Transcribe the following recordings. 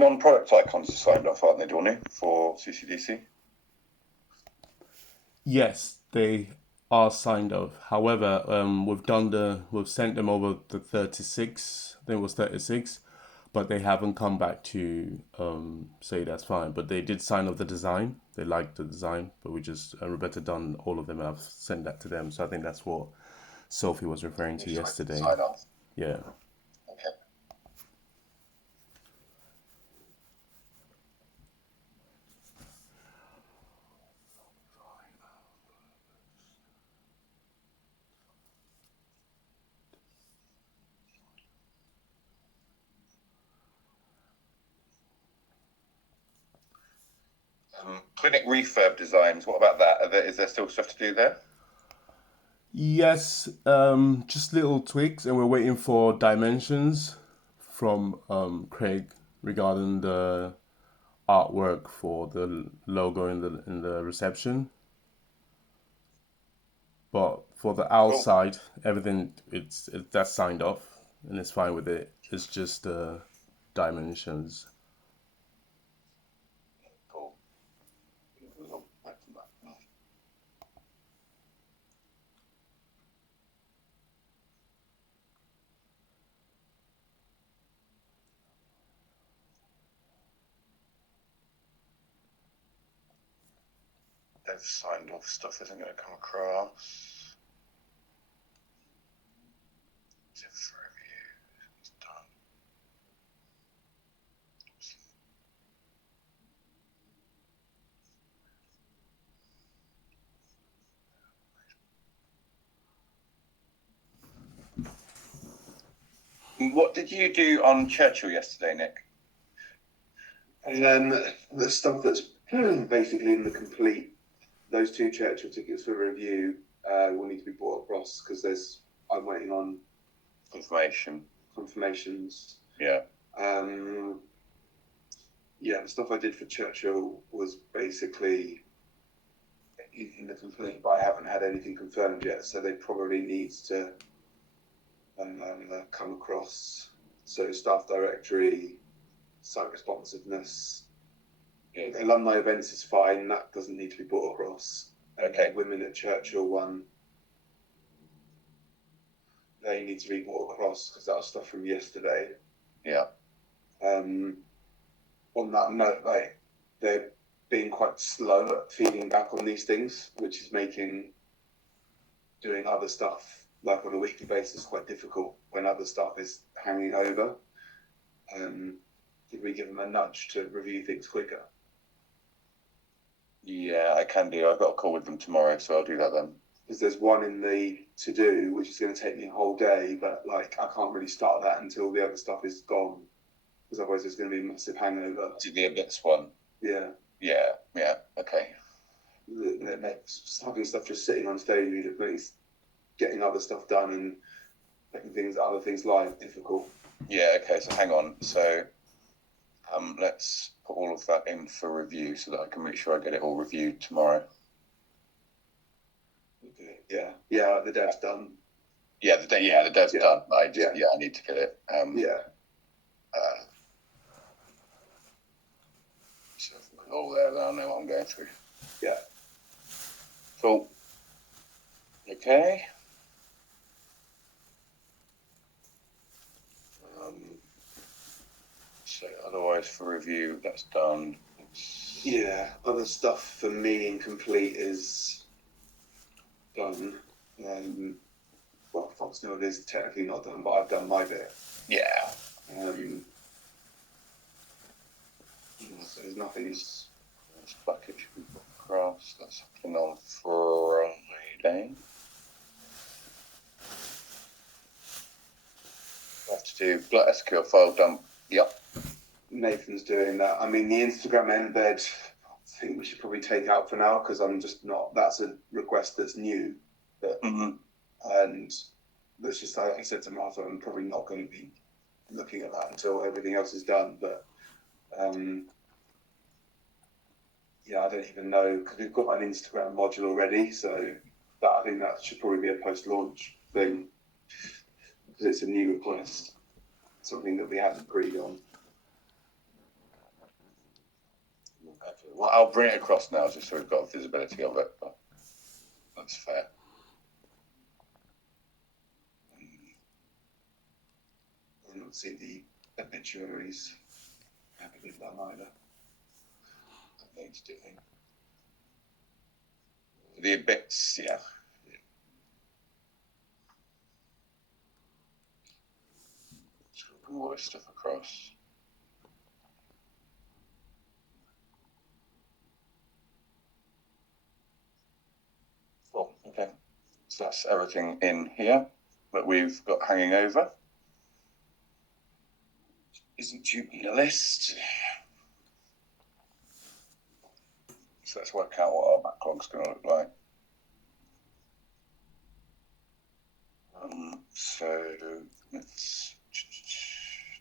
non-product icons are signed off, aren't they, Donny, for CCDC? Yes, they are signed off. However, we've sent them over the 36. I think it was 36, but they haven't come back to say that's fine. But they did sign off the design. They liked the design, but we just Roberta done all of them. And I've sent that to them. So I think that's what Sophie was referring to yesterday. Sign off. Yeah. Okay. Clinic refurb designs. What about that? Is there still stuff to do there? Yes, just little tweaks, and we're waiting for dimensions from Craig regarding the artwork for the logo in the reception. But for the outside, everything that's signed off and it's fine with it. It's just the dimensions. Cool. They've signed off stuff isn't going to come across. For review, it's done. What did you do on Churchill yesterday, Nick? The stuff that's basically in the complete, those 2 Churchill tickets for review will need to be brought across because I'm waiting on confirmations. Yeah. The stuff I did for Churchill was basically in the complete, but I haven't had anything confirmed yet, so they probably needs to come across. So staff directory, site responsiveness, alumni events is fine. That doesn't need to be brought across. Okay. Women at Churchill one, they need to be brought across because that was stuff from yesterday. Yeah. On that note, they're being quite slow at feeding back on these things, which is making doing other stuff like on a weekly basis quite difficult when other stuff is hanging over. Did we give them a nudge to review things quicker? Yeah, I can do. I've got a call with them tomorrow, so I'll do that then. Because there's one in the to-do, which is going to take me a whole day, but I can't really start that until the other stuff is gone, because otherwise there's going to be a massive hangover. To the events one? Yeah. Yeah, okay. That makes having stuff just sitting on stage, it makes getting other stuff done and making other things live difficult. Yeah, okay, so hang on. So let's put all of that in for review so that I can make sure I get it all reviewed tomorrow. Okay. Yeah, the dev's done. Yeah, the dev's done. I need to get it. So if we're all there, then I know what I'm going through. Yeah. Cool. Okay. So otherwise for review, that's done. Yeah, other stuff for me incomplete is done. Fox Node is technically not done, but I've done my bit. Yeah. So there's nothing. This bucket should be put across. That's happening on Friday. I have to do SQL file dump. Yep. Nathan's doing that. I mean, the Instagram embed, I think we should probably take out for now because I'm just not. That's a request that's new. And that's just like I said to Martha, I'm probably not going to be looking at that until everything else is done. But I don't even know because we've got an Instagram module already, so I think that should probably be a post-launch thing because it's a new request, something that we hadn't agreed on. Well, I'll bring it across now just so we've got visibility of it. But that's fair. I don't see the obituaries. I haven't been done either. That needs doing. The bits, yeah. Just bring all this stuff across. Cool. Okay. So that's everything in here that we've got hanging over. Isn't due in a list. So let's work out what our backlog's going to look like. So let's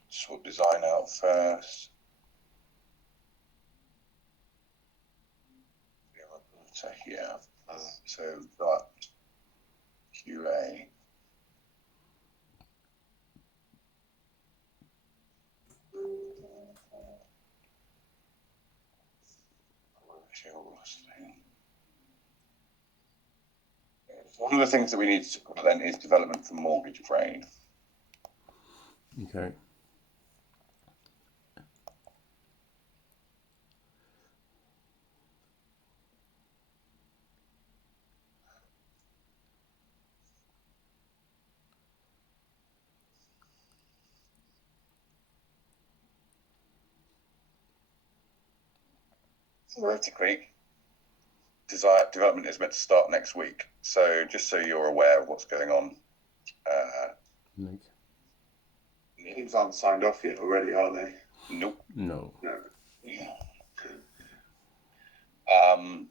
sort design out first. So here, so that QA. One of the things that we need to talk about then is development for mortgage brain. Okay. Theoretically, development is meant to start next week. So just so you're aware of what's going on. Nick. Meetings aren't signed off yet already, are they? Nope. No. No. Yeah. I'm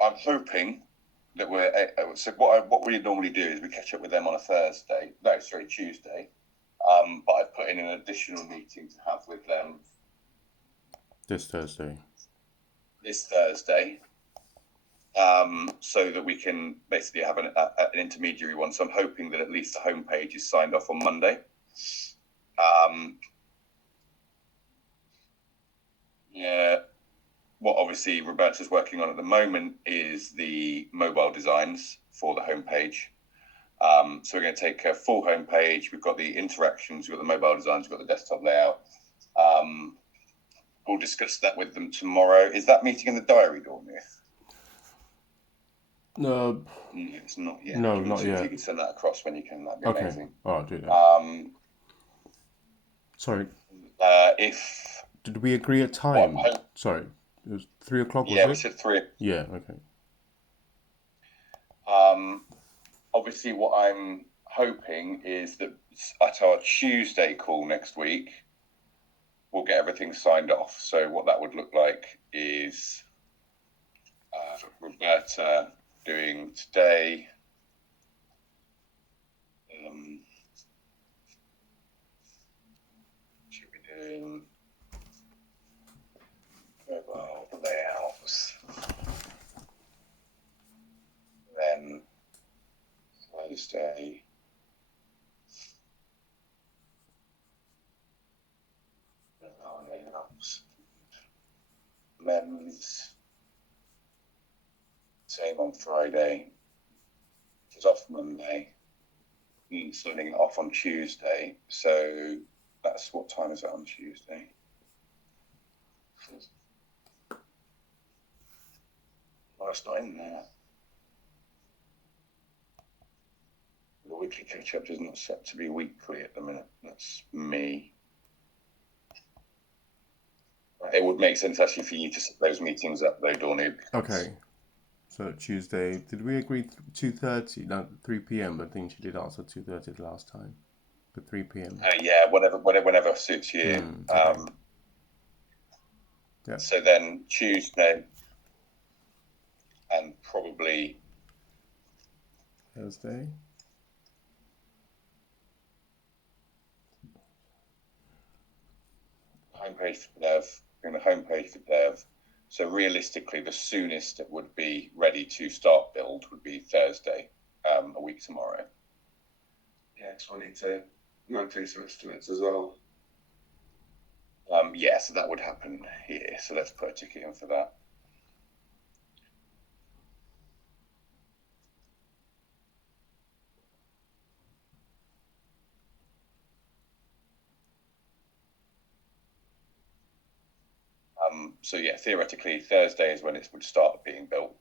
hoping that we're so what we normally do is we catch up with them on a Tuesday. But I've put in an additional meeting to have with them This Thursday. So that we can basically have an intermediary one. So I'm hoping that at least the homepage is signed off on Monday. Yeah. What obviously Roberta's working on at the moment is the mobile designs for the homepage. So we're going to take a full homepage. We've got the interactions, we've got the mobile designs, we've got the desktop layout. We'll discuss that with them tomorrow. Is that meeting in the diary, Dornir? No. It's not yet. No, not yet. If you can send that across when you can, that'd be Okay. amazing. I'll do that. Sorry. Did we agree a time? Sorry. It was 3 o'clock, was it? Yeah, we said 3. Yeah, okay. Obviously, what I'm hoping is that at our Tuesday call next week, we'll get everything signed off. So what that would look like is Roberta doing today. Should be doing mobile layouts. Then Thursday. Layouts. Men's. Same on Friday. It's off Monday. Something off on Tuesday. So that's what time is it on Tuesday? Well, it's not in there. The weekly catch-up is not set to be weekly at the minute. That's me. It would make sense actually for you to set those meetings up though, Dorney. Okay. So Tuesday, did we agree 2:30? No, 3 p.m. I think she did also 2:30 the last time. But 3 p.m. Yeah, whenever suits you. Okay. Yeah. So then Tuesday and probably Thursday. Homepage for dev, doing the homepage for dev. So realistically, the soonest it would be ready to start build would be Thursday, a week tomorrow. Yeah, so I need to run through some estimates as well. Yeah, so that would happen here. So let's put a ticket in for that. So yeah, theoretically, Thursday is when it would start being built.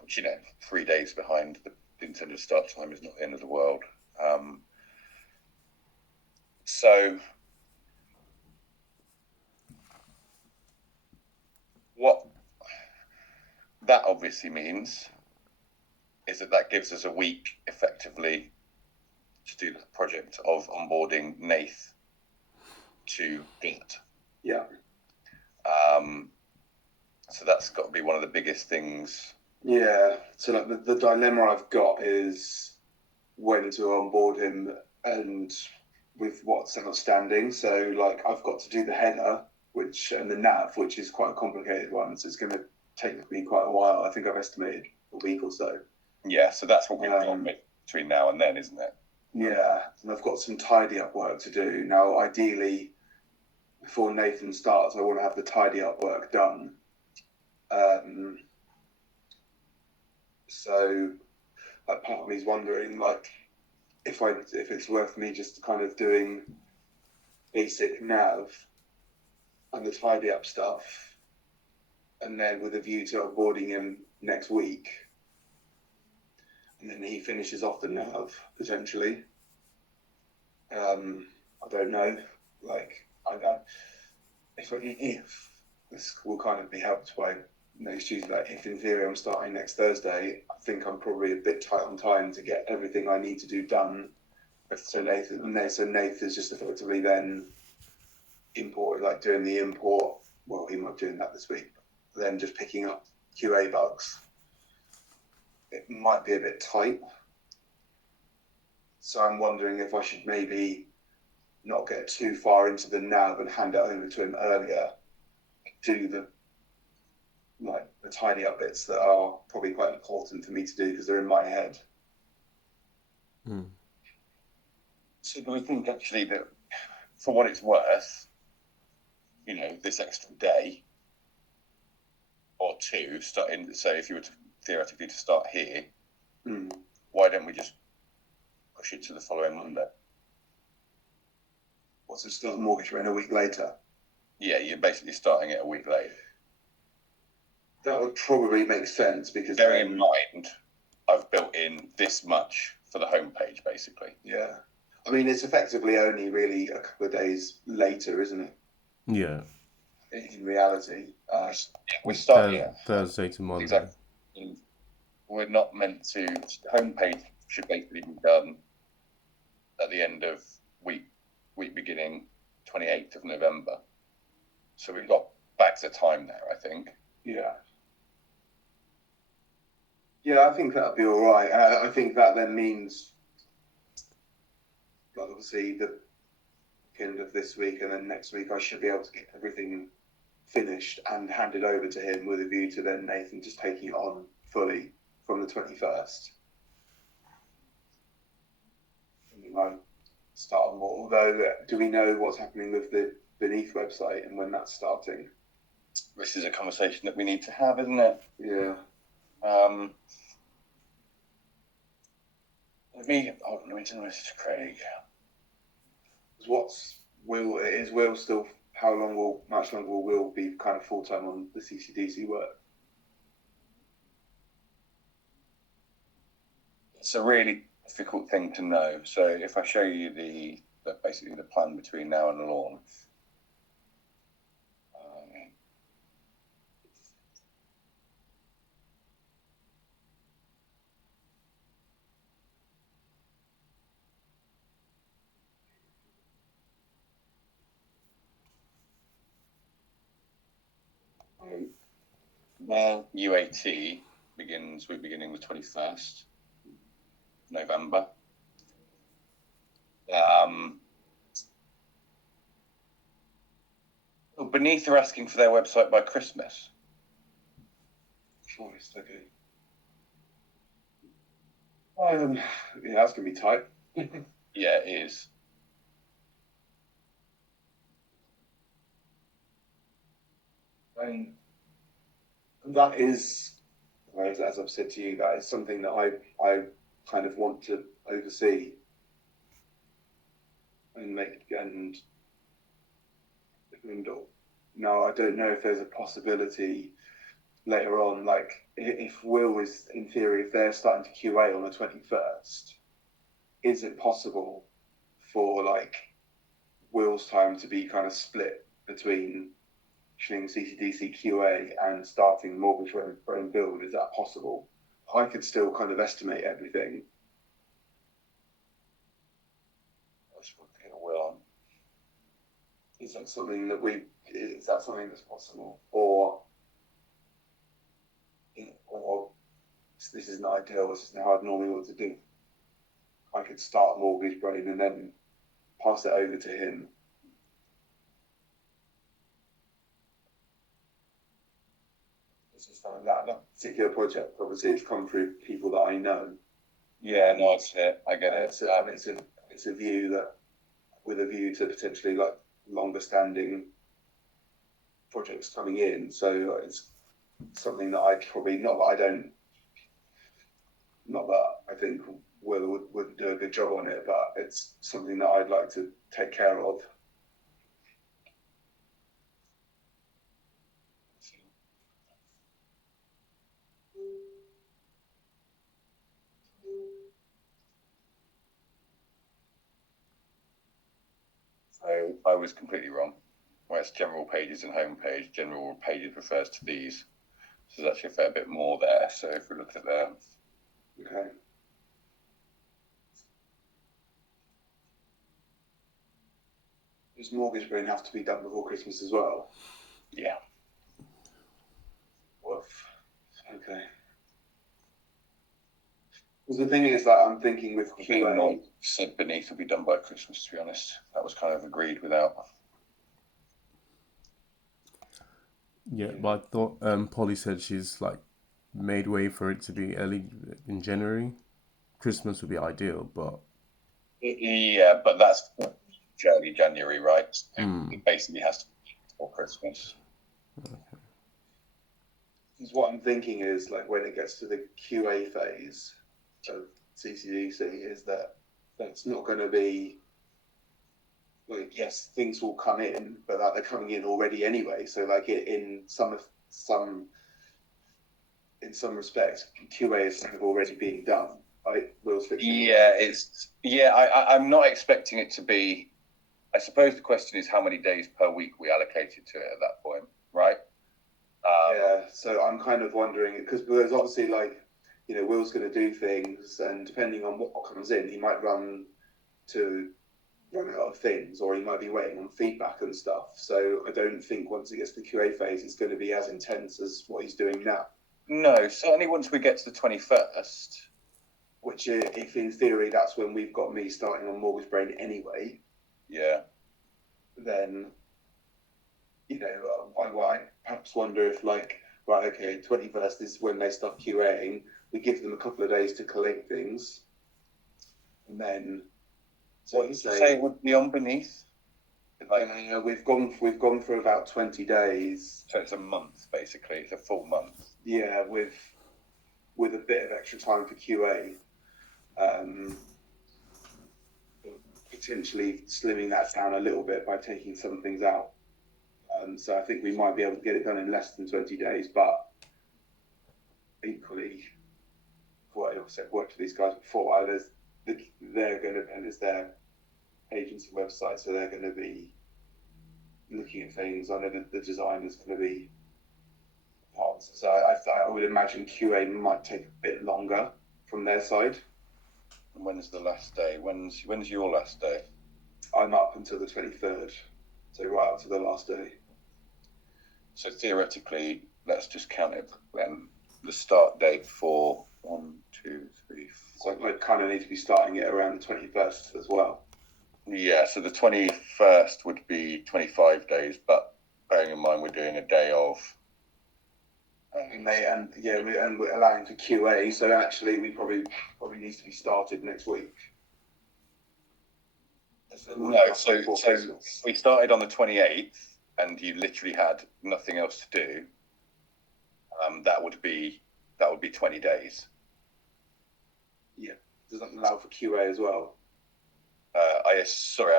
Which, 3 days behind the intended start time is not the end of the world. So what that obviously means is that gives us a week effectively to do the project of onboarding Nath to Git. Yeah. So that's got to be one of the biggest things. Yeah. So like the dilemma I've got is when to onboard him and with what's outstanding. So like I've got to do the header, and the nav, which is quite a complicated one. So it's going to take me quite a while. I think I've estimated a week or so. Yeah. So that's what we've got between now and then, isn't it? Yeah. And I've got some tidy up work to do. Now, ideally, before Nathan starts, I want to have the tidy up work done. So like, part of me is wondering, like, if it's worth me just kind of doing basic nav and the tidy up stuff, and then with a view to onboarding him next week, and then he finishes off the nav potentially. I don't know. Like, if this will kind of be helped by next Tuesday. Like, if in theory I'm starting next Thursday, I think I'm probably a bit tight on time to get everything I need to do done. So Nathan is just effectively then imported, like doing the import. Well, he might be doing that this week. Then just picking up QA bugs. It might be a bit tight. So I'm wondering if I should maybe not get too far into the nav and hand it over to him earlier. Do the tidy up bits that are probably quite important for me to do because they're in my head. So do we think actually that for what it's worth, this extra day or two starting, so if you were to theoretically to start here, why don't we just push it to the following Monday? What's it start mortgage rent a week later? Yeah, you're basically starting it a week late. That would probably make sense because bearing in mind I've built in this much for the homepage basically. Yeah. I mean, it's effectively only really a couple of days later, isn't it? Yeah. In reality. We're starting Thursday to Monday. Exactly. We're not meant to. The homepage should basically be done at the end of week beginning 28th of November. So we've got back to time there, I think. Yeah. Yeah, I think that'll be all right. I think that then means, like, obviously, the end of this week and then next week, I should be able to get everything finished and handed over to him with a view to then Nathan just taking it on fully from the 21st. And start on more. Although, do we know what's happening with the Beneath website and when that's starting? This is a conversation that we need to have, isn't it? Yeah. Let me send a message to Craig. Is Will still? How much longer will Will be kind of full time on the CCDC work? It's a really difficult thing to know. So if I show you basically the plan between now and the launch. Their UAT we're beginning the 21st November. Beneath are asking for their website by Christmas. Christ, okay. Yeah, that's gonna be tight. Yeah, it is. And that is, as I've said to you, that is something that I kind of want to oversee and no, I don't know if there's a possibility later on, like if Will is in theory, if they're starting to QA on the 21st, is it possible for like Will's time to be kind of split between finishing CCDC QA and starting Mortgage Brain build? Is that possible? I could still kind of estimate everything. Will. Is that something that's possible? Or this isn't ideal, this isn't how I'd normally want to do. I could start Mortgage Brain and then pass it over to him. It's just like that particular project, obviously, it's come through people that I know. Yeah, no, it's it. I get it. It's a view that, with a view to potentially like longer standing projects coming in. So it's something that I probably not that I think Will would do a good job on it, but it's something that I'd like to take care of. So I was completely wrong. Whereas general pages and home page, general pages refers to these. So there's actually a fair bit more there. So if we look at that. Okay. Does Mortgage Brain have to be done before Christmas as well? Yeah. Woof. Okay. Because the thing is that I'm thinking with QA. Said beneath will be done by Christmas, to be honest. That was kind of agreed without. Yeah, but I thought Polly said she's like made way for it to be early in January. Christmas would be ideal, but yeah, but that's early January, right? It basically has to be before Christmas. Okay. Because what I'm thinking is like when it gets to the QA phase of CCDC is that that's not going to be like, yes, things will come in, but like they're coming in already anyway. So like in some respects, QA is kind of already being done. Will's fixing. Yeah, I'm not expecting it to be. I suppose the question is how many days per week we allocated to it at that point, right? Yeah, so I'm kind of wondering because there's obviously like, you know, Will's going to do things, and depending on what comes in, he might run out of things, or he might be waiting on feedback and stuff. So I don't think once it gets to the QA phase, it's going to be as intense as what he's doing now. No, certainly once we get to the 21st. Which, if in theory that's when we've got me starting on Mortgage Brain anyway. Yeah. Then, you know, I perhaps wonder if like, right, okay, 21st is when they start QAing. We give them a couple of days to collate things, and then. So what did you say would be on beneath? Like, we've gone for about 20 days. So it's a month, basically. It's a full month. Yeah, with a bit of extra time for QA. Potentially slimming that down a little bit by taking some things out. So I think we might be able to get it done in less than 20 days, but equally, what I've said, worked with these guys before, they're going to, and it's their agency website, so they're going to be looking at things. I know that the design is going to be hard, so I would imagine QA might take a bit longer from their side. And when's the last day? When's your last day? I'm up until the 23rd, so right up to the last day. So theoretically, let's just count it then. The start date for 1, 2, 3, 4. So I kind of need to be starting it around the 21st as well. Yeah, so the 21st would be 25 days, but bearing in mind we're doing a day of. And we're allowing for QA, so actually we probably needs to be started next week. No, so we started on the 28th. and you literally had nothing else to do, that would be 20 days. Yeah. Does that allow for QA as well? I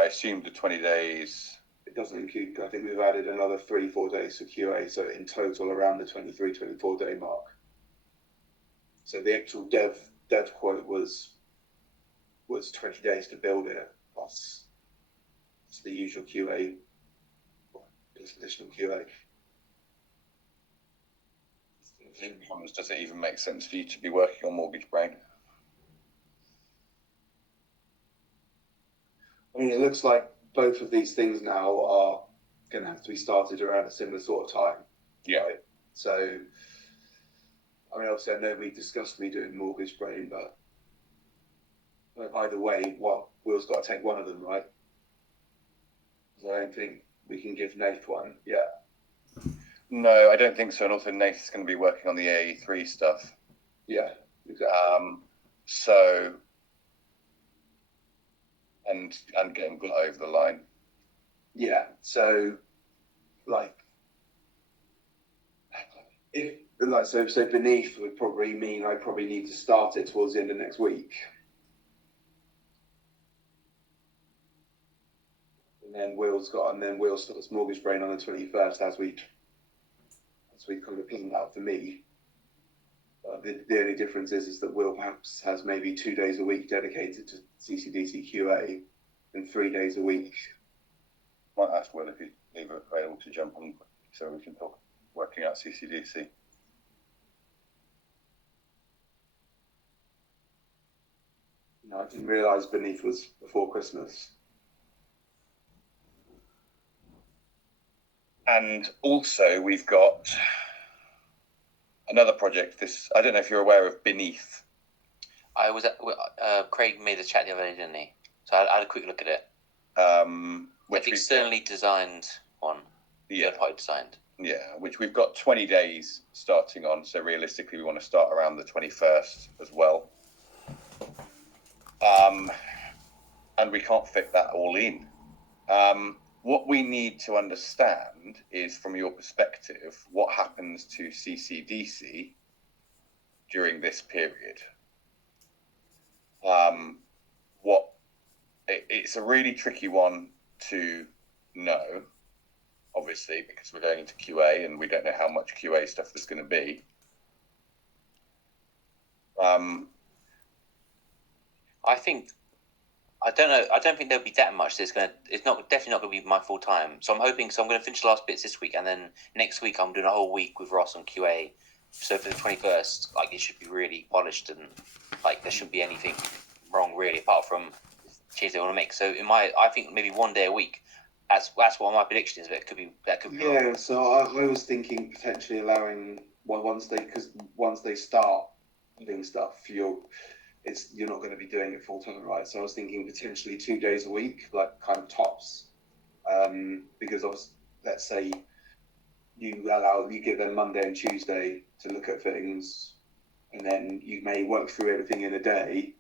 assumed the 20 days. It doesn't include. I think we've added another 3-4 days for QA, so in total around the 23-24 day mark. So the actual dev quote was 20 days to build it, plus the usual QA, plus additional QA. Does it even make sense for you to be working on Mortgage Brain? I mean, it looks like both of these things now are going to have to be started around a similar sort of time. Yeah. Right? So, I mean, obviously, I know we discussed me doing Mortgage Brain, but either way, Will's got to take one of them, right? So I don't think we can give Nath one. Yeah. No, I don't think so. And also, Nath's going to be working on the AE3 stuff. Yeah, exactly. So, and getting Glut over the line. Yeah. So, so Beneath would probably mean I probably need to start it towards the end of next week. And then Will starts Mortgage Brain on the 21st as we kind of planned out for me. The only difference is that Will perhaps has maybe 2 days a week dedicated to CCDC QA and 3 days a week. Might ask Will if he's available to jump on so we can talk working out CCDC. No, I didn't realise Beneath was before Christmas. And also, we've got another project. I don't know if you're aware of Beneath. I was Craig made a chat the other day, didn't he? So I had a quick look at it. Which externally designed one. Yeah, third-party designed. Yeah, which we've got 20 days starting on. So realistically, we want to start around the 21st as well. And we can't fit that all in. What we need to understand is, from your perspective, what happens to CCDC during this period. It's a really tricky one to know, obviously, because we're going into QA and we don't know how much QA stuff there's going to be. I don't know. I don't think there'll be that much. It's definitely not going to be my full time. So I'm hoping. So I'm going to finish the last bits this week, and then next week I'm doing a whole week with Ross on QA. So for the 21st, it should be really polished, and there shouldn't be anything wrong really, apart from change they want to make. So I think maybe 1 day a week. That's what my prediction is. But it could be Yeah. wrong. So I was thinking potentially allowing once they start doing stuff, you're not going to be doing it full time, right? So I was thinking potentially 2 days a week, kind of tops, because obviously, let's say you give them Monday and Tuesday to look at things, and then you may work through everything in a day,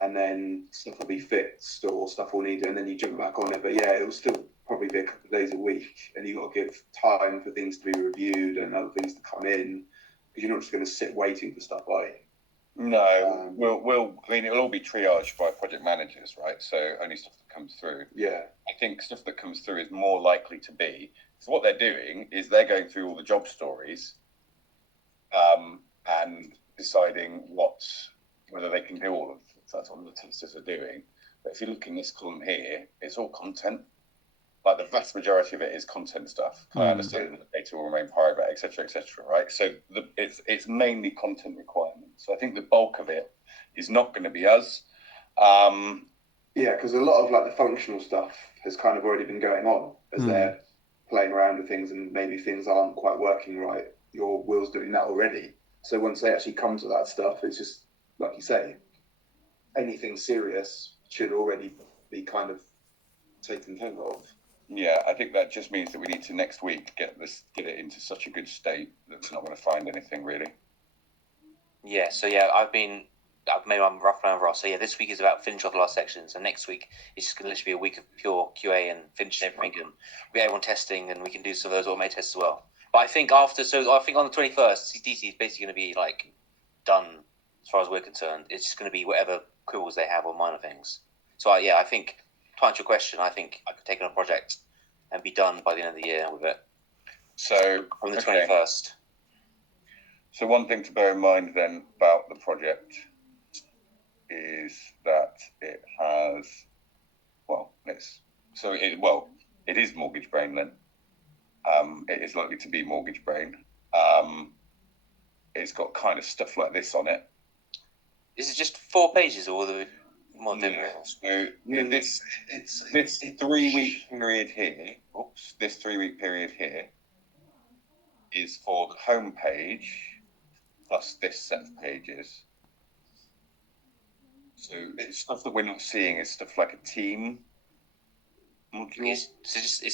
and then stuff will be fixed or stuff will need it, and then you jump back on it. But yeah, it will still probably be a couple of days a week, and you've got to give time for things to be reviewed and other things to come in, because you're not just going to sit waiting for stuff, are you? No, it'll all be triaged by project managers, right? So only stuff that comes through. Yeah. I think stuff that comes through is more likely to be. So what they're doing is they're going through all the job stories, and deciding whether they can do all of it. That's what the testers are doing. But if you look in this column here, it's all content. The vast majority of it is content stuff. I understand the data will remain private, etc., right? So it's mainly content requirements. So I think the bulk of it is not going to be us. Yeah, because a lot of the functional stuff has kind of already been going on as they're playing around with things, and maybe things aren't quite working right. Your Will's doing that already. So once they actually come to that stuff, it's just like you say, anything serious should already be kind of taken care of. Yeah, I think that just means that we need to next week get it into such a good state that we're not going to find anything really. Yeah. So yeah, I've been maybe I'm rough around Ross. So yeah, this week is about finish off the last sections, and next week it's just going to literally be a week of pure QA and finishing everything, and we get everyone testing, and we can do some of those automated tests as well. But I think I think on the 21st, CDC is basically going to be like done as far as we're concerned. It's just going to be whatever quibbles they have on minor things. So I think to answer your question, I think I could take on a project and be done by the end of the year with it. So on the 21st. So one thing to bear in mind then about the project is that it has, it is Mortgage Brain then. It is likely to be Mortgage Brain. It's got kind of stuff like this on it. Is it just 4 pages or the more than So this 3-week period here, this 3-week period here is for the home page plus this set of pages. So it's stuff that we're not seeing is stuff like a team module. It's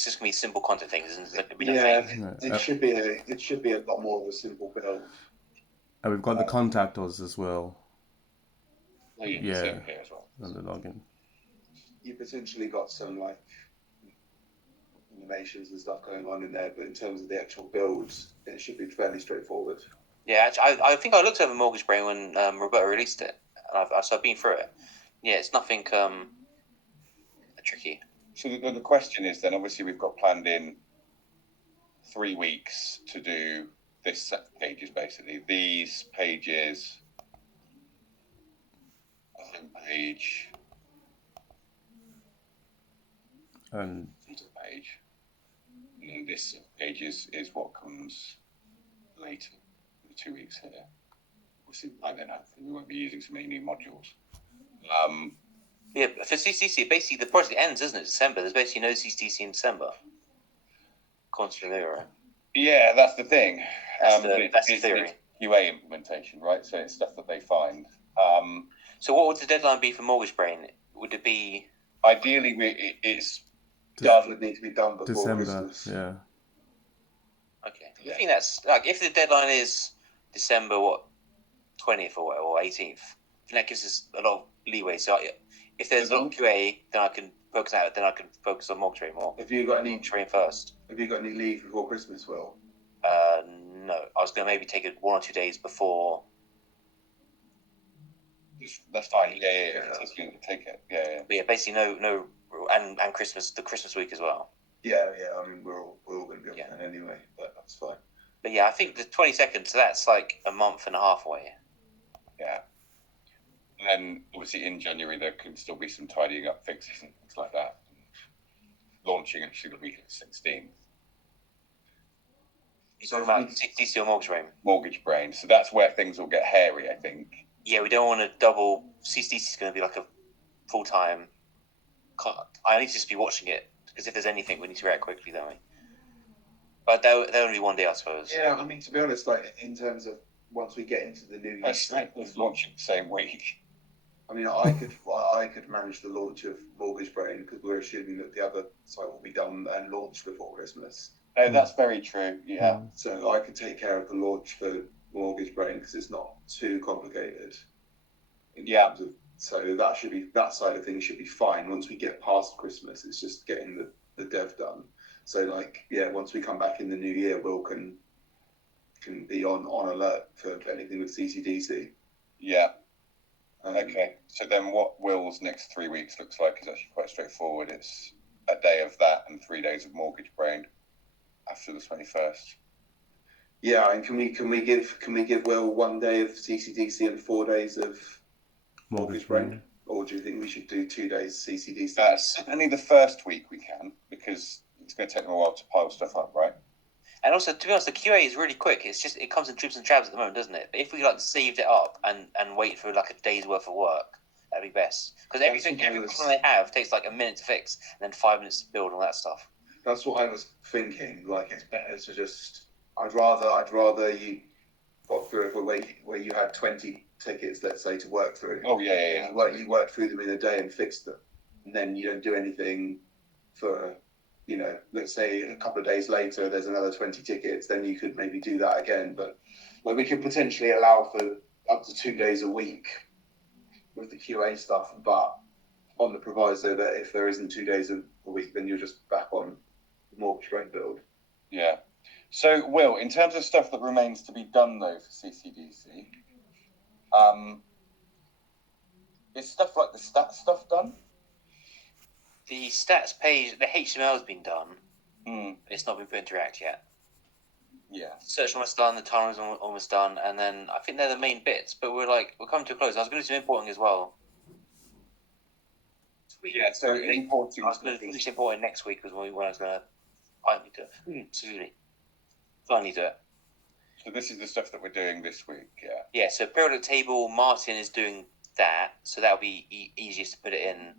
just gonna be simple content things, isn't it? It should be a lot more of a simple build. And we've got the contact us as well. Here as well. And the login. You potentially got some like animations and stuff going on in there, but in terms of the actual builds, it should be fairly straightforward. Yeah, actually, I think I looked over Mortgage Brain when Roberta released it, and I've been through it. Yeah, it's nothing tricky. So the question is then, obviously we've got planned in 3 weeks to do this set of pages, basically. These pages, a home page, and page. And then this page is what comes later, in 2 weeks here. Obviously, by then, hopefully, we won't be using so many new modules. Yeah, for CCTC, basically the project ends, isn't it? December. There's basically no CCTC in December. According to the mirror. Yeah, that's the thing. That's the theory. It's QA implementation, right? So it's stuff that they find. So what would the deadline be for Mortgage Brain? Would it be... Ideally, it's done. It needs to be done before December, Christmas. yeah. Okay. I think that's... Like, if the deadline is December, 20th or 18th, I think that gives us a lot of leeway. So if there's a lot of QA, then I can focus on it. Then I can focus on Mortgage Brain more. Have you got any Train first? Have you got any leave before Christmas, Will? No. I was going to maybe take it 1 or 2 days before. That's fine. Yeah. It's going to take it. Yeah. But yeah, basically no, and Christmas, the Christmas week as well. Yeah. I mean, we're all going to be on anyway, but that's fine. But yeah, I think the 22nd, so that's like a month and a half away. Yeah. And then obviously in January there can still be some tidying up fixes and things like that. Launching actually the week of the 16th. You're talking about CCTC or Mortgage Brain? Mortgage Brain. So that's where things will get hairy, I think. Yeah, we don't want to double. CCTC is going to be like a full-time. I need to just be watching it, because if there's anything, we need to react quickly, don't we? But that'll only be 1 day, I suppose. Yeah, I mean, to be honest, like in terms of once we get into the new year, it's launching the same week. I mean, I could manage the launch of Mortgage Brain because we're assuming that the other site will be done and launched before Christmas. Oh, that's very true. Yeah. So I could take care of the launch for Mortgage Brain because it's not too complicated. So that side of things should be fine. Once we get past Christmas, it's just getting the dev done. So once we come back in the new year, Will can be on alert for anything with CCDC. Yeah. Okay. So then what Will's next 3 weeks looks like is actually quite straightforward. It's a day of that and 3 days of Mortgage Brain after the 21st. Yeah, and can we give Will 1 day of CCDC and 4 days of Mortgage Brain? Or do you think we should do 2 days CCDC? Certainly the first week we can, because it's going to take them a while to pile stuff up, right? And also, to be honest, the QA is really quick. It's just, it comes in dribs and drabs at the moment, doesn't it? But if we saved it up and wait for like a day's worth of work, that'd be best. Because every problem they have takes like a minute to fix and then 5 minutes to build and all that stuff. That's what I was thinking. Like, it's better to just. I'd rather you got through it where you had 20 tickets, let's say, to work through. Oh yeah. You work through them in a day and fix them, and then you don't do anything for. Let's say a couple of days later, there's another 20 tickets, then you could maybe do that again. But we could potentially allow for up to 2 days a week with the QA stuff, but on the proviso that if there isn't 2 days a week, then you're just back on the mortgage rate build. Yeah. So, Will, in terms of stuff that remains to be done, though, for CCDC, is stuff like the stats stuff done? The stats page, the HTML has been done. It's not been put into React yet. Yeah. Search almost done, the tunnel is almost done, and then I think they're the main bits, but we're coming to a close. I was going to do some importing as well. Yeah, so importing. I was going to finish importing next week was when I was going to finally do it. Excuse me. Finally do it. So this is the stuff that we're doing this week, yeah. Yeah, so periodic table, Martin is doing that, so that'll be easiest to put it in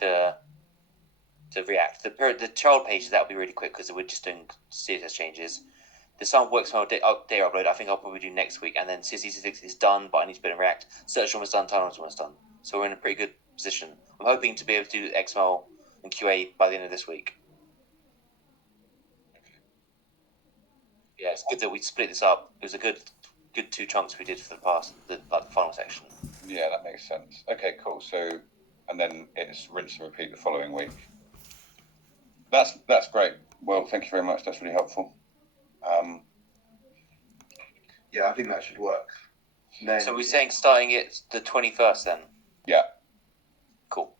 to React. The child pages, that'll be really quick because we're just doing CSS changes. The sample worksflow data upload, I think I'll probably do next week, and then CSS6 is done, but I need to put it in React. Search almost done, tunnel is almost done. So we're in a pretty good position. I'm hoping to be able to do XML and QA by the end of this week. Yeah, it's good that we split this up. It was a good 2 chunks we did for the final section. Yeah, that makes sense. Okay, cool. So, and then it's rinse and repeat the following week. That's great. Well, thank you very much. That's really helpful. Yeah, I think that should work. Then, So we're saying starting it the 21st then? Yeah. Cool.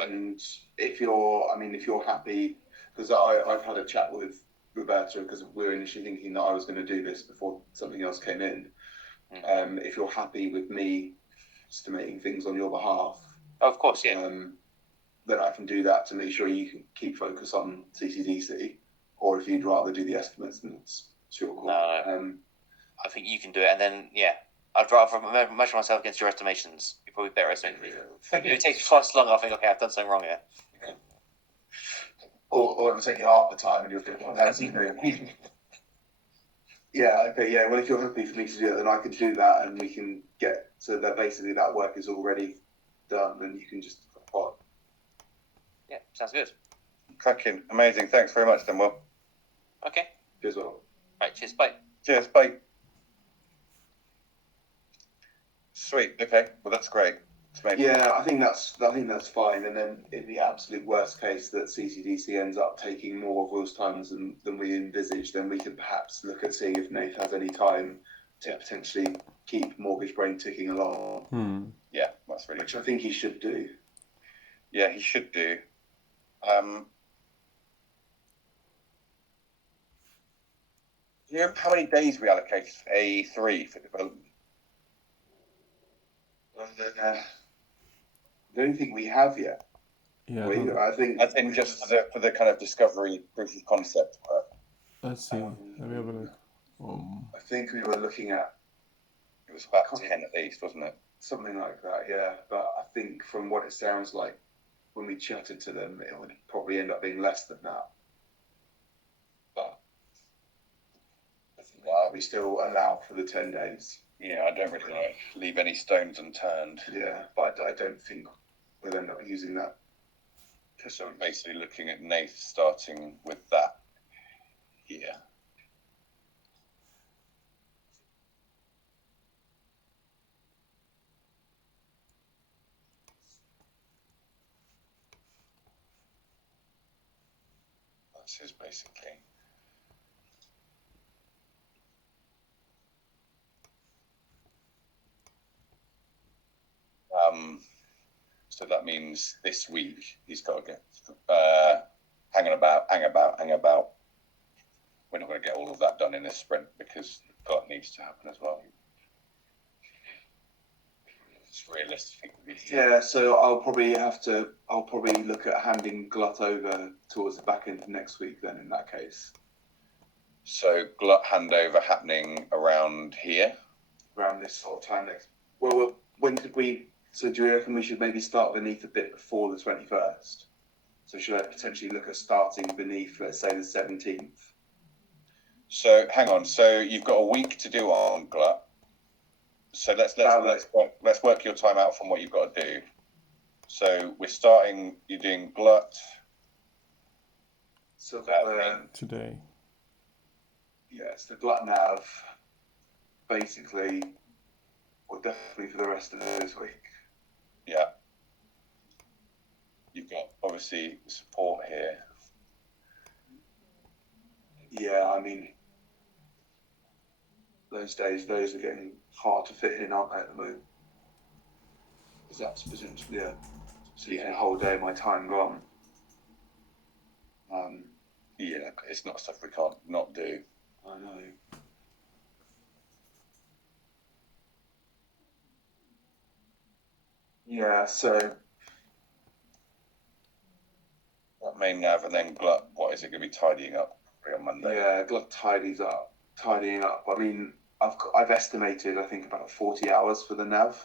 and if you're happy, because I've had a chat with Roberta because we were initially thinking that I was going to do this before something else came in. If you're happy with me estimating things on your behalf, of course, yeah. Then I can do that to make sure you can keep focus on CCDC, or if you'd rather do the estimates, then it's your call. No. I think you can do it, and then I'd rather measure myself against your estimations. You're probably better estimating. If it takes twice as long, I think okay, I've done something wrong here. Or it'll take you half the time, and you'll think, well, that's Yeah, okay, yeah. Well, if you're happy for me to do it, then I could do that, and we can get so that basically that work is already done, and you can just plot. Yeah, sounds good. Cracking. Amazing. Thanks very much, then, Will. Okay. Cheers, well. Right, cheers, bye. Cheers, bye. Sweet. Okay. Well, that's great. Yeah, I think that's fine. And then in the absolute worst case that CCDC ends up taking more of Will's times than we envisaged, then we could perhaps look at seeing if Nate has any time to potentially keep Mortgage Brain ticking along. Yeah, that's really which I think he should do. Yeah, he should do. Do you know how many days we allocated for A3 for development? I don't think we have yet. Yeah. I think. I think just for the kind of discovery proof of concept work. Let's see. Let me have a look. I think we were looking at. It was about 10 at least, wasn't it? Something like that, yeah. But I think from what it sounds like, when we chatted to them, it would probably end up being less than that. But I think we still allow for the 10 days. Yeah, I don't really want to leave any stones unturned. Yeah, but I don't think we'll end up using that. So I'm basically looking at Nath starting with that here. That's his basically. So that means this week he's got to get hang about. We're not going to get all of that done in this sprint because Glut needs to happen as well. It's realistic. Yeah, so I'll probably look at handing Glut over towards the back end of next week then in that case. So Glut handover happening around here? Around this sort of time next. Well, when could we... So do you reckon we should maybe start beneath a bit before the 21st? So should I potentially look at starting beneath, let's say, the 17th? So hang on. So you've got a week to do on Glut. So let's work your time out from what you've got to do. So we're starting. You're doing Glut. So today. Yes, the Glut nav. Basically, or definitely for the rest of this week. Yeah. You've got obviously support here. Yeah, I mean, those are getting hard to fit in, aren't they, at the moment? Because that's potentially a whole day of my time gone. Yeah, it's not stuff we can't not do. I know. Yeah, so That main nav and then Glut, what is it going to be tidying up on Monday? yeah, Glut tidying up. I mean, I've estimated, I think, about 40 hours for the nav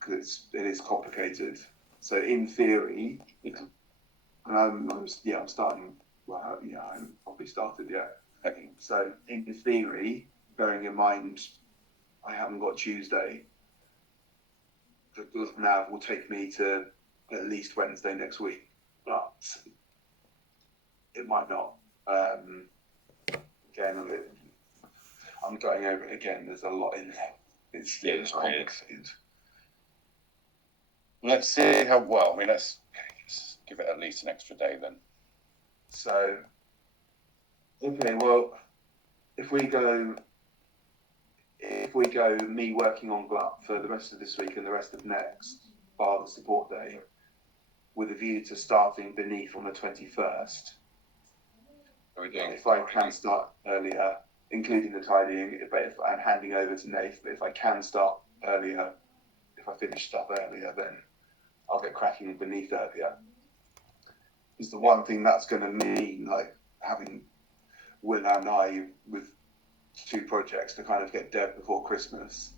because it is complicated. So in theory, and I'm starting. Well, yeah, I haven't probably started yet. Okay. So in theory, bearing in mind I haven't got Tuesday, the Glut nav will take me to at least Wednesday next week, but it might not. Again, I'm going over it again. There's a lot in there. It's complicated. Let's see how well. I mean, let's give it at least an extra day then. So, okay, well, if we go me working on Glut for the rest of this week and the rest of next, bar the support day, with a view to starting Beneath on the 21st. If I can start earlier, including the tidying, and handing over to Nath, but if I can start earlier, if I finish stuff earlier, then I'll get cracking Beneath earlier. Because the one thing that's going to mean, like having Will and I with 2 projects to kind of get dead before Christmas,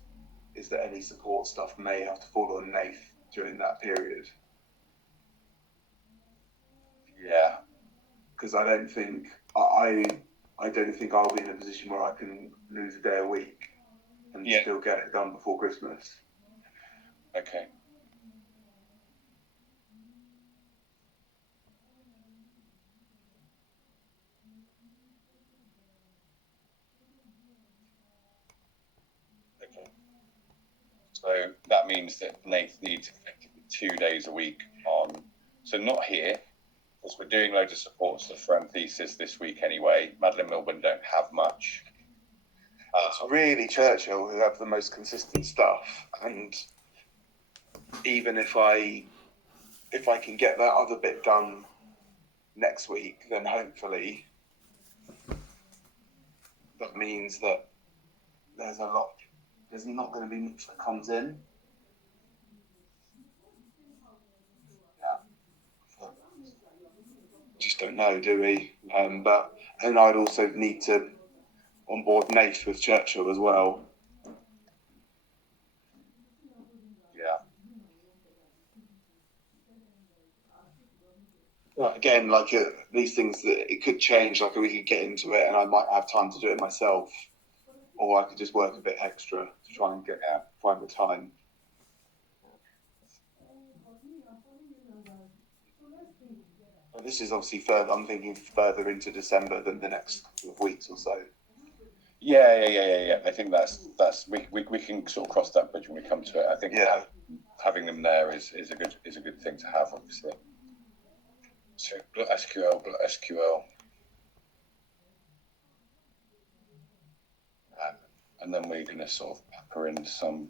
is that any support stuff may have to fall on Nath during that period. Yeah. Because I don't think I'll be in a position where I can lose a day a week and still get it done before Christmas. Okay. Okay. So that means that Nate needs 2 days a week on. So not here, because we're doing loads of support stuff for Anthesis this week anyway. Madeline Milburn don't have much. It's really Churchill who have the most consistent stuff, and even if I can get that other bit done next week, then hopefully that means that there's not going to be much that comes in. Yeah. Just don't know, do we? And I'd also need to onboard Nath with Churchill as well. Yeah. But again, these things that it could change. Like we could get into it, and I might have time to do it myself, or I could just work a bit extra to try and find the time. But this is obviously further. I'm thinking further into December than the next couple of weeks or so. Yeah. I think that's we can sort of cross that bridge when we come to it. I think having them there is a good thing to have, obviously. So SQL. And then we're going to sort of pepper in some.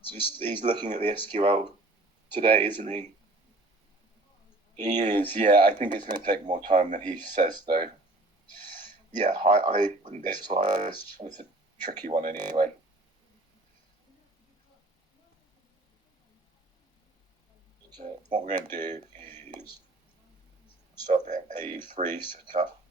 So he's looking at the SQL today, isn't he? He is, yeah. I think it's going to take more time than he says, though. Yeah, I wouldn't be surprised. It's a tricky one anyway. So what we're going to do is start getting A3 set up.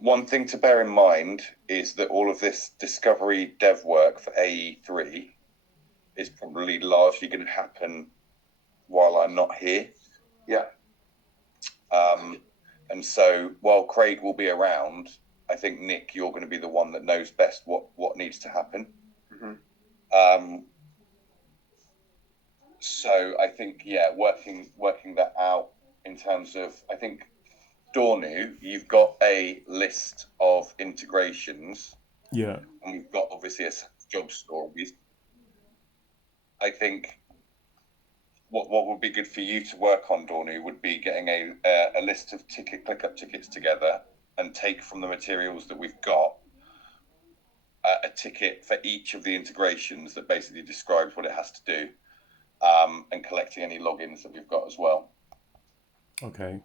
One thing to bear in mind is that all of this discovery dev work for AE3 is probably largely going to happen while I'm not here. Yeah. And so while Craig will be around, I think, Nick, you're going to be the one that knows best what needs to happen. Mm-hmm. So I think, yeah, working that out in terms of, I think, Dornu, you've got a list of integrations. Yeah. And we've got obviously a set of job stories. I think what would be good for you to work on, Dornu, would be getting a list of ClickUp tickets together and take from the materials that we've got a ticket for each of the integrations that basically describes what it has to do, and collecting any logins that we've got as well. Okay.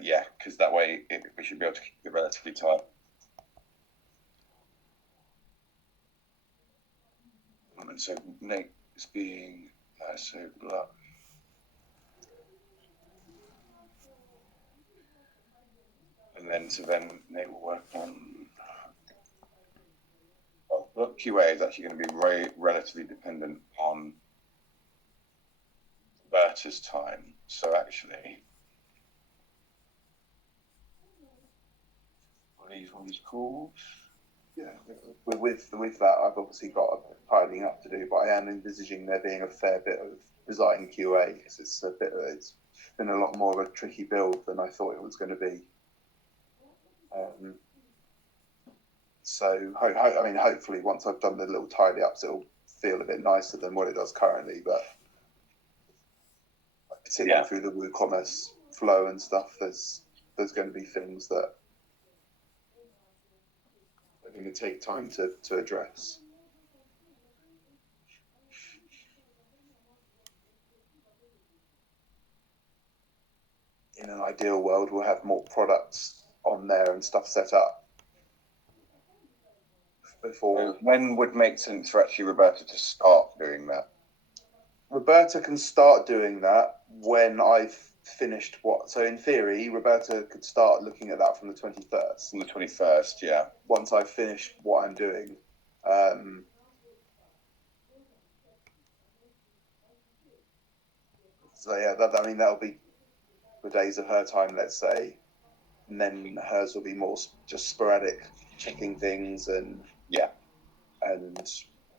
Yeah, because that way we should be able to keep it relatively tight. And so Nate is being so blah. And then Nate will work on. Well, QA is actually going to be relatively dependent on Berta's time. So actually, what he's called. Yeah, with that, I've obviously got a bit of tidying up to do, but I am envisaging there being a fair bit of design QA because it's been a lot more of a tricky build than I thought it was going to be. So I mean, hopefully, once I've done the little tidy ups, it'll feel a bit nicer than what it does currently. But particularly through the WooCommerce flow and stuff, there's going to be things that are going to take time to address. In an ideal world, we'll have more products on there and stuff set up before. So when would make sense for actually Roberta to start doing that? Roberta can start doing that when I've finished what. So in theory, Roberta could start looking at that from the 21st. From the 21st, yeah. Once I've finished what I'm doing. So yeah, I mean, that'll be the days of her time, let's say, and then hers will be more just sporadic, checking things and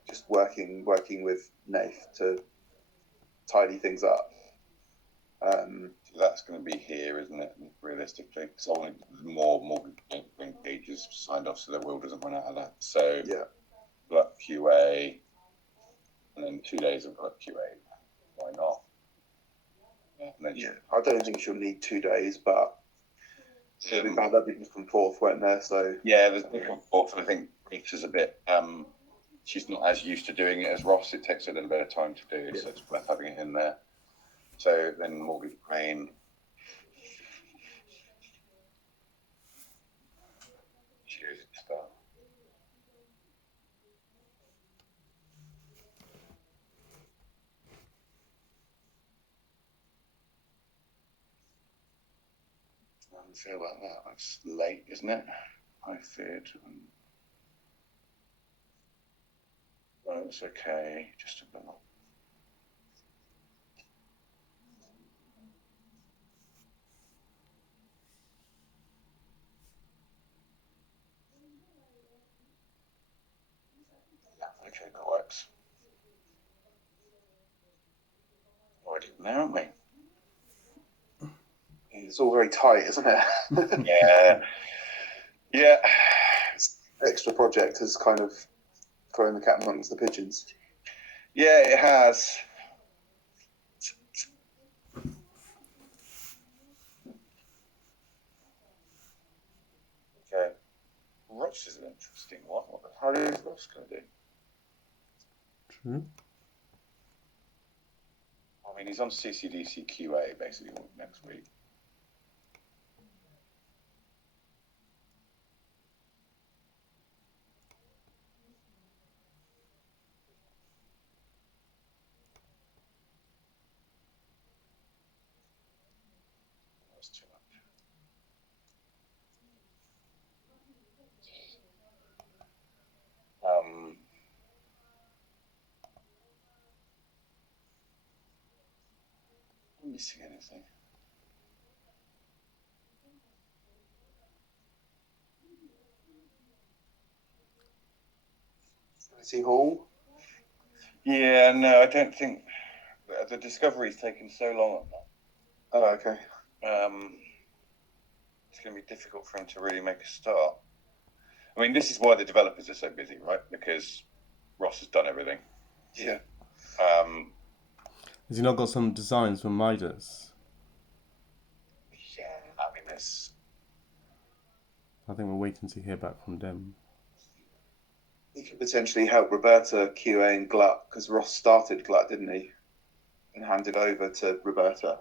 just working with Nath to tidy things up. That's going to be here, isn't it? Realistically, because I want more pages signed off so that Will doesn't run out of that. So Glut QA, and then 2 days of Glut QA. Why not? I don't think she'll need 2 days, but there'll be back and forth, won't there? So there's back and forth, and I think Rachel's a bit. She's not as used to doing it as Ross. It takes a little bit of time to do, so it's worth having it in there. So then Mortgage Brain. Choose stuff. I don't feel about that. That's late, isn't it? I feared. Well, it's okay. Just about. Yeah, okay, that works. Already there, aren't we? it's all very tight, isn't it? Yeah. Extra project has kind of thrown the cat amongst the pigeons. Yeah, it has. Okay. Ross is an interesting one. What the hell is Ross going to do? True. I mean, he's on CCDC QA basically next week. That's too much. I'm missing anything. Trinity Hall. Yeah, no, I don't think the discovery's taken so long on that. Oh, okay. It's going to be difficult for him to really make a start. I mean, this is why the developers are so busy, right? Because Ross has done everything. Yeah. Has he not got some designs from Midas? Yeah, I mean, there's... I think we're waiting to hear back from them. He could potentially help Roberta QA and Glut, because Ross started Glut, didn't he? And handed over to Roberta.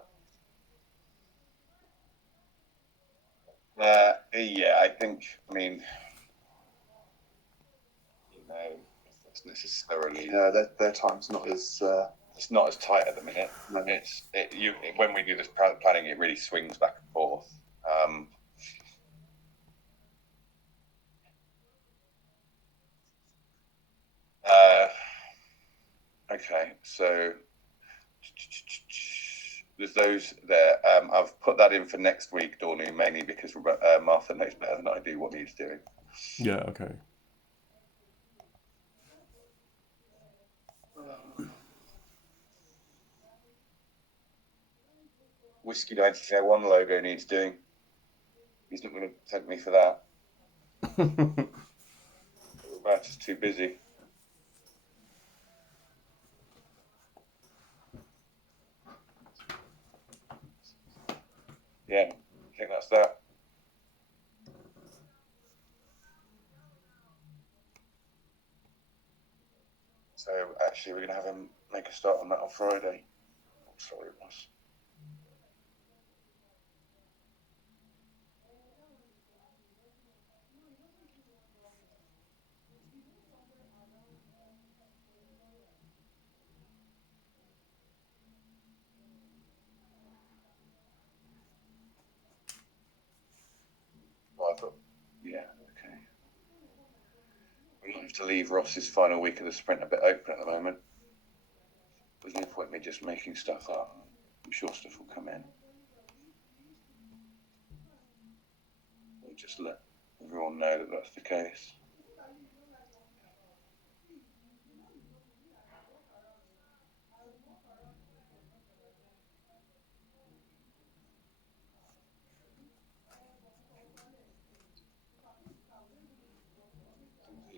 Yeah, I think, I mean, you know, it's necessarily... Yeah, their time's not as... It's not as tight at the minute. No. When we do this planning, it really swings back and forth. Okay, so there's those there. I've put that in for next week, Dornu, mainly because Martha knows better than I do what he's doing. Yeah, okay. Whiskey 1901 logo needs doing. He's not going to thank me for that. Roberta's too busy. Yeah, I think that's that. So actually, we're going to have him make a start on that on Friday. Oh, sorry, Ross. Oh, I thought, yeah, okay. We might have to leave Ross's final week of the sprint a bit open at the moment. There's no point in me just making stuff up. I'm sure stuff will come in. We'll just let everyone know that that's the case.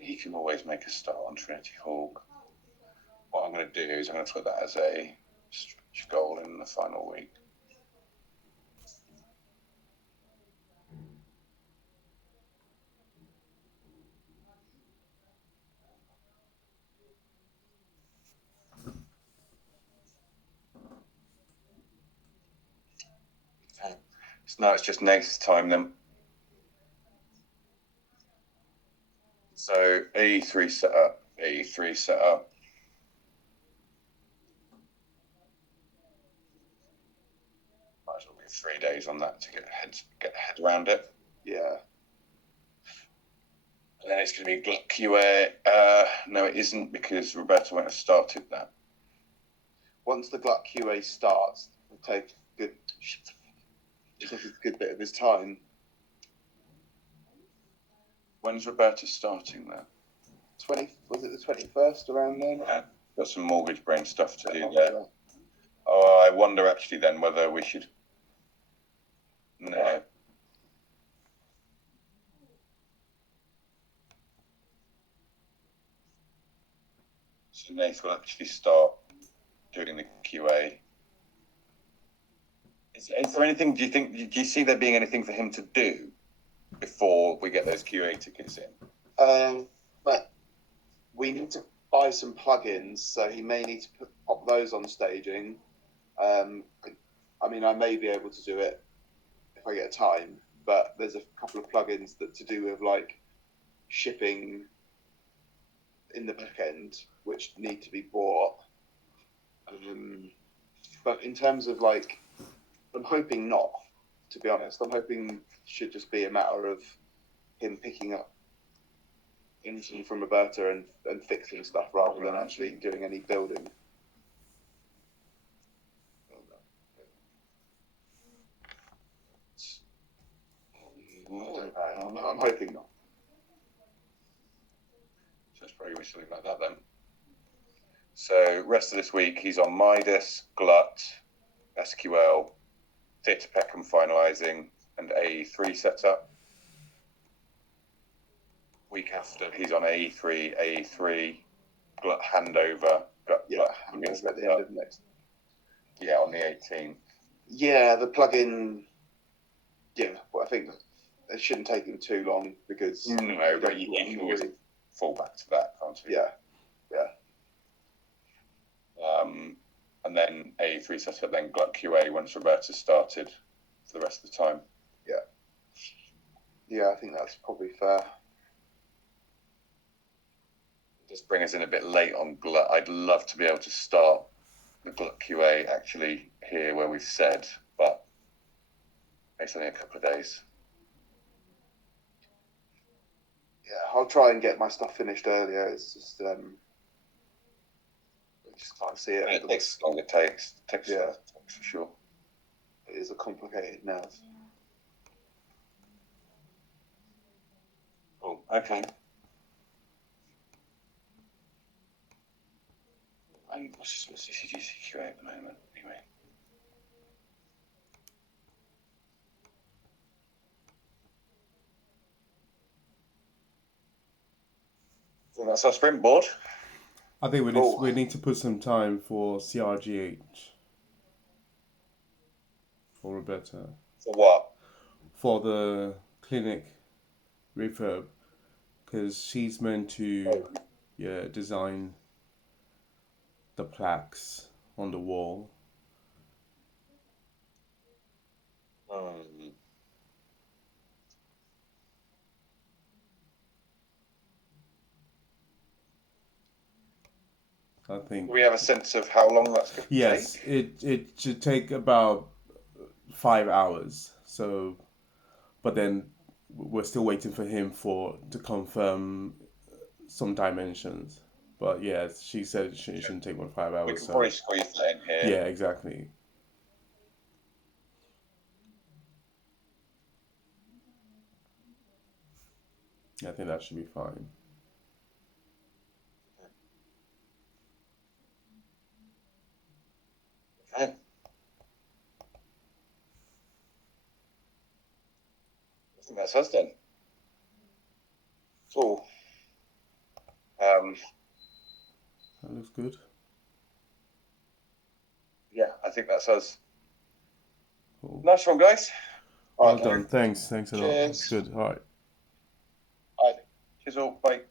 He can always make a start on Trinity Hawk. What I'm going to do is I'm going to put that as a stretch goal in the final week. Okay. So now it's just next time then. So E3 setup, E3 setup. Might as well be 3 days on that to get a head around it. Yeah. And then it's going to be Glut QA. No, it isn't, because Roberta won't have started that. Once the Glut QA starts, it'll take a good bit of his time. When's Roberta starting that? Was it the 21st around then? Yeah, got some mortgage brain stuff to do there. Oh, I wonder actually then whether we should. No. So Nath will actually start doing the QA. Is there anything? Do you see there being anything for him to do before we get those QA tickets in? But we need to buy some plugins, so he may need to pop those on staging. I mean, I may be able to do it if I get time, but there's a couple of plugins that to do with like shipping in the back end, which need to be bought. But in terms of like, I'm hoping not, to be honest. I'm hoping it should just be a matter of him picking up anything from Roberta and fixing stuff rather than actually doing any building. I don't know. I'm hoping not. So it's probably something like that then. So rest of this week, he's on Midas, Glut, SQL, Theatre Peckham finalising, and AE3 setup. Week after, he's on AE3, Glut handover. Handover at the end of next. Yeah, on the 18th. Yeah, the plugin. Yeah, well, I think it shouldn't take him too long because no, but you can always fall back to that, can't you? Yeah. And then AE3 setup, then Glut QA once Roberta's started for the rest of the time. Yeah, I think that's probably fair. Just bring us in a bit late on Glut. I'd love to be able to start the Glut QA actually here where we've said, but it's only a couple of days. Yeah, I'll try and get my stuff finished earlier. It's just I just can't see it. It takes as long as it takes. Yeah, for sure. It is a complicated nerve. Oh, okay. What's CCGC QA at the moment? Anyway. So that's our sprint board. I think we need to put some time for CRGH for Roberta. For what? For the clinic refurb, because she's meant to design the plaques on the wall. I think. Do we have a sense of how long that's going to take? Yes, it should take about 5 hours. So, but then we're still waiting for him to confirm some dimensions. But yeah, she said it shouldn't take more than 5 hours. We can probably squeeze that in here. Yeah, exactly. I think that should be fine. Okay. I think that's us then. Cool. That looks good. Yeah, I think that's us. Cool. Nice one, guys. Well done. Thanks a lot. Cheers. Good. All right. Cheers all. Bye.